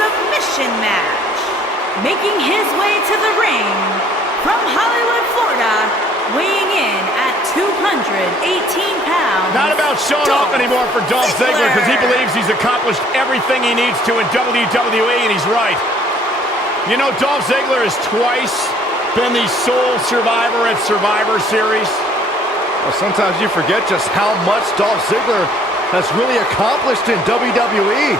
submission match. Making his way to the ring from Hollywood, Florida, weighing in at 218 pounds. Not about showing off anymore for Dolph Ziggler because he believes he's accomplished everything he needs to in WWE, and he's right. You know, Dolph Ziggler has twice been the sole survivor at Survivor Series. Well, sometimes you forget just how much Dolph Ziggler has really accomplished in WWE.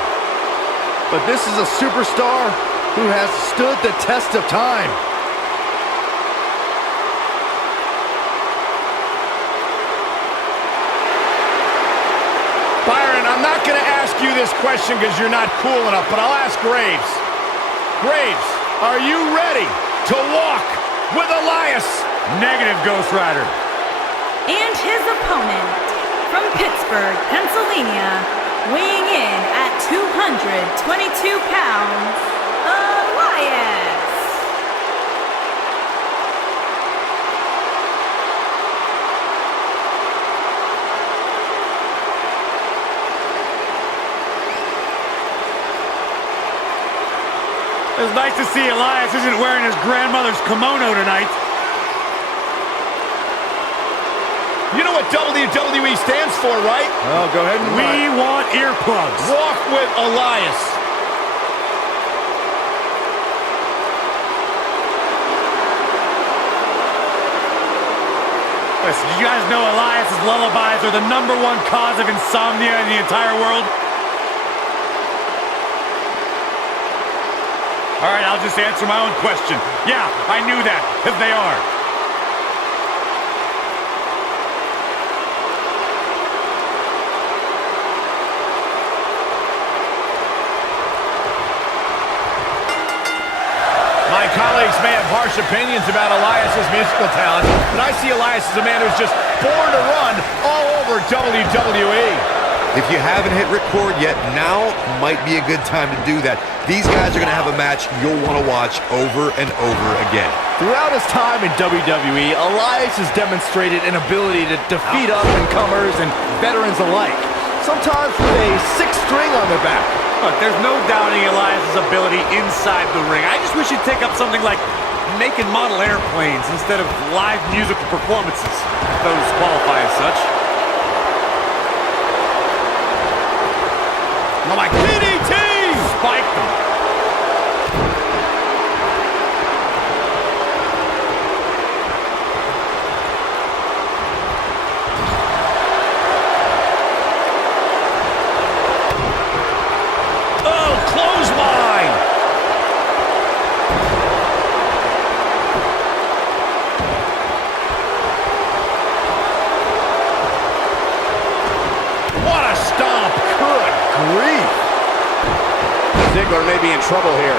But this is a superstar who has stood the test of time. Byron, I'm not going to ask you this question because you're not cool enough, but I'll ask Graves. Graves, are you ready to walk with Elias? Negative, Ghost Rider. And his opponent from Pittsburgh, Pennsylvania, weighing in at 222 pounds, Elias. It's nice to see Elias isn't wearing his grandmother's kimono tonight. You know what WWE stands for, right? Oh, go ahead and We want earplugs. Walk with Elias. Listen, did you guys know Elias's lullabies are the #1 cause of insomnia in the entire world? All right, I'll just answer my own question. Yeah, I knew that, because they are. My colleagues may have harsh opinions about Elias's musical talent, but I see Elias as a man who's just born to run all over WWE. If you haven't hit record yet, now might be a good time to do that. These guys are going to have a match you'll want to watch over and over again. Throughout his time in WWE, Elias has demonstrated an ability to defeat up-and-comers and veterans alike, sometimes with a 6th string on their back. Look, there's no doubting Elias's ability inside the ring. I just wish he'd take up something like making model airplanes instead of live musical performances, if those qualify as such. Oh my DDT! Spiked him. Oh, clothesline! What a stomp! Good grief! Ziggler may be in trouble here.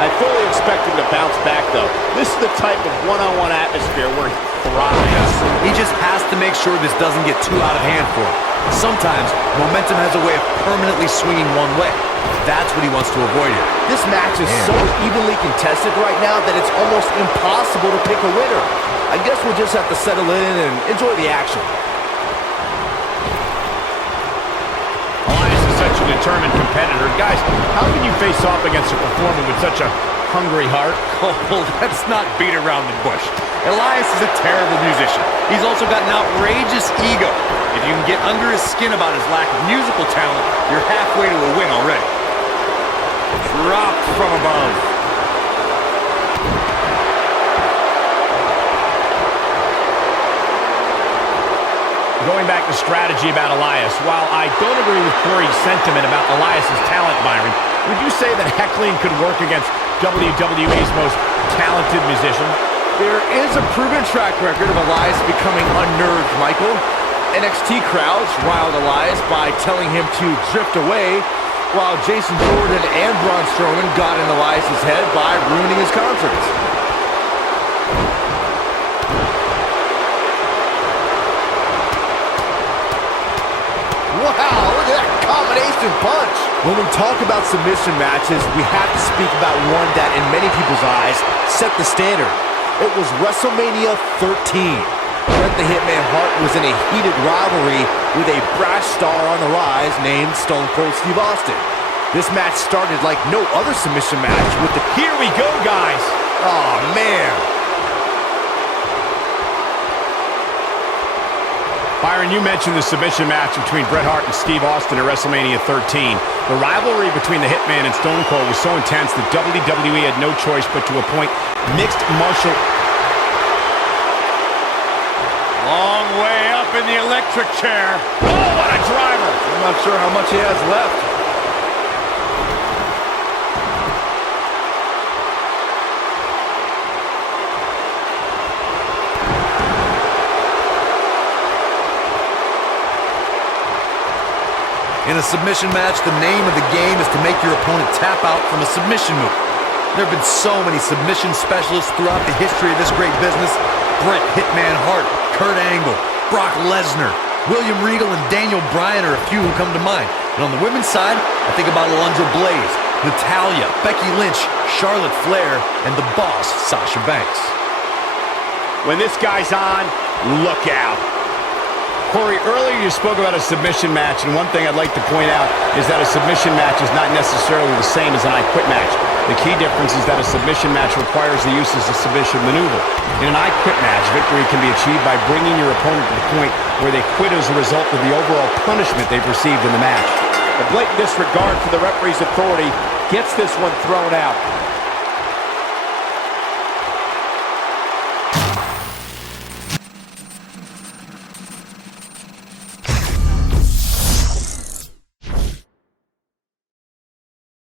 I fully expect him to bounce back, though. This is the type of one-on-one atmosphere where he thrives. He just has to make sure this doesn't get too out of hand for him. Sometimes, momentum has a way of permanently swinging one way. That's what he wants to avoid here. This match is so evenly contested right now that it's almost impossible to pick a winner. I guess we'll just have to settle in and enjoy the action. Elias is such a determined competitor. Guys, how can you face off against a performer with such a hungry heart? Oh, let's not beat around the bush. Elias is a terrible musician. He's also got an outrageous ego. If you can get under his skin about his lack of musical talent, you're halfway to a win already. Dropped from above. Going back to strategy about Elias, while I don't agree with Corey's sentiment about Elias's talent, Byron, would you say that heckling could work against WWE's most talented musician? There is a proven track record of Elias becoming unnerved, Michael. NXT crowds riled Elias by telling him to drift away, while Jason Jordan and Braun Strowman got in Elias's head by ruining his concerts. Wow, look at that combination punch. When we talk about submission matches, we have to speak about one that, in many people's eyes, set the standard. It was WrestleMania 13. Bret the Hitman Hart was in a heated rivalry with a brash star on the rise named Stone Cold Steve Austin. This match started like no other submission match with the... Here we go, guys. Oh, man. Byron, you mentioned the submission match between Bret Hart and Steve Austin at WrestleMania 13. The rivalry between the Hitman and Stone Cold was so intense that WWE had no choice but to appoint mixed martial... Long way up in the electric chair. Oh, what a driver! I'm not sure how much he has left. In a submission match, the name of the game is to make your opponent tap out from a submission move. There have been so many submission specialists throughout the history of this great business. Bret Hitman Hart, Kurt Angle, Brock Lesnar, William Regal, and Daniel Bryan are a few who come to mind. And on the women's side, I think about Alundra Blaze, Natalya, Becky Lynch, Charlotte Flair, and the boss, Sasha Banks. When this guy's on, look out. Corey, earlier you spoke about a submission match, and one thing I'd like to point out is that a submission match is not necessarily the same as an I Quit match. The key difference is that a submission match requires the use of a submission maneuver. In an I Quit match, victory can be achieved by bringing your opponent to the point where they quit as a result of the overall punishment they've received in the match. The blatant disregard for the referee's authority gets this one thrown out.